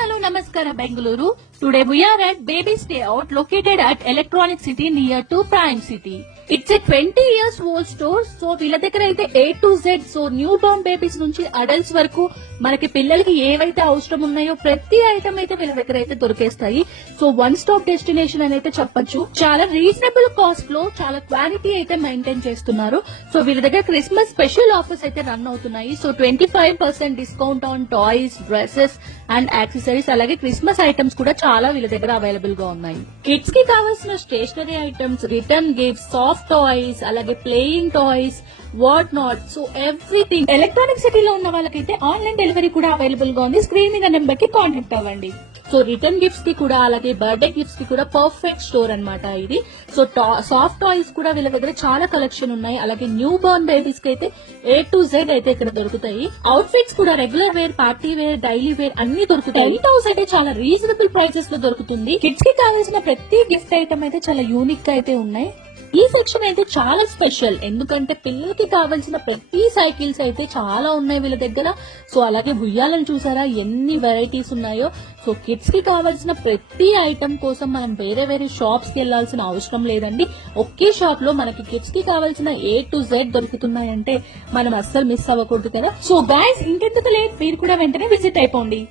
hello, namaskara, Bengaluru. Today we are at Baby's Day Out located at Electronic City near to Prime City. It's a 20 years old store. So వీళ్ళ దగ్గర అయితే A to Z, so new born babies నుంచి adults వరకు మనకి పిల్లలకి ఏవైతే అవసరం ఉన్నాయో ప్రతి ఐటమ్ అయితే వీళ్ళ దగ్గర అయితే దొరికేస్తాయి. సో వన్ స్టాప్ డెస్టినేషన్ అని అయితే చెప్పొచ్చు. చాలా రీజనబుల్ కాస్ట్ లో చాలా క్వాలిటీ అయితే మెయింటైన్ చేస్తున్నారు. సో వీళ్ళ దగ్గర క్రిస్మస్ స్పెషల్ ఆఫర్స్ అయితే రన్ అవుతున్నాయి. So 25% discount on toys, dresses and accessories, అలాగే క్రిస్మస్ ఐటమ్స్ కూడా చాలా వీళ్ళ దగ్గర అవైలబుల్ గా ఉన్నాయి. కిడ్స్ కి కావాల్సిన stationery items, return gifts, soft toys, అలాగే playing toys, what not, so everything. Electronic సిటీలో ఉన్న వాళ్ళకైతే ఆన్లైన్ డెలివరీ కూడా అవైలబుల్ గా ఉంది. స్క్రీన్ మీద నెంబర్ కి కాంటాక్ట్ అవ్వండి. సో రిటర్న్ గిఫ్ట్స్ కి కూడా, అలాగే బర్త్డే గిఫ్ట్స్ కి కూడా పర్ఫెక్ట్ స్టోర్ అన్నమాట ఇది. సో సాఫ్ట్ టాయ్స్ కూడా వీళ్ళ దగ్గర చాలా కలెక్షన్ ఉన్నాయి. అలాగే న్యూ బార్న్ బేబీస్ కి అయితే A to Z అయితే ఇక్కడ దొరుకుతాయి. అవుట్ ఫిట్స్ కూడా regular wear, party wear, daily wear అన్ని దొరుకుతాయి. 10,000 అయితే చాలా రీజనబుల్ ప్రైసెస్ లో దొరుకుతుంది. కిడ్స్ కి కావాల్సిన ప్రతి గిఫ్ట్ ఐటమ్ అయితే చాలా యూనిక్ గా అయితే ఉన్నాయి. ఈ సెక్షన్ అయితే చాలా స్పెషల్, ఎందుకంటే పిల్లలకి కావాల్సిన ప్రతి సైకిల్స్ అయితే చాలా ఉన్నాయి వీళ్ళ దగ్గర. సో అలాగే ఉయ్యాలను చూసారా ఎన్ని వెరైటీస్ ఉన్నాయో. సో కిడ్స్ కి కావాల్సిన ప్రతి ఐటమ్ కోసం మనం వేరే వేరే షాప్స్ కి వెళ్లాల్సిన అవసరం లేదండి. ఒకే షాప్ లో మనకి కిడ్స్ కి కావాల్సిన A to Z దొరుకుతున్నాయంటే మనం అస్సలు మిస్ అవ్వకూడదు కదా. సో గైస్, ఇంకెందుకు లేదు, మీరు కూడా వెంటనే విజిట్ అయిపోండి.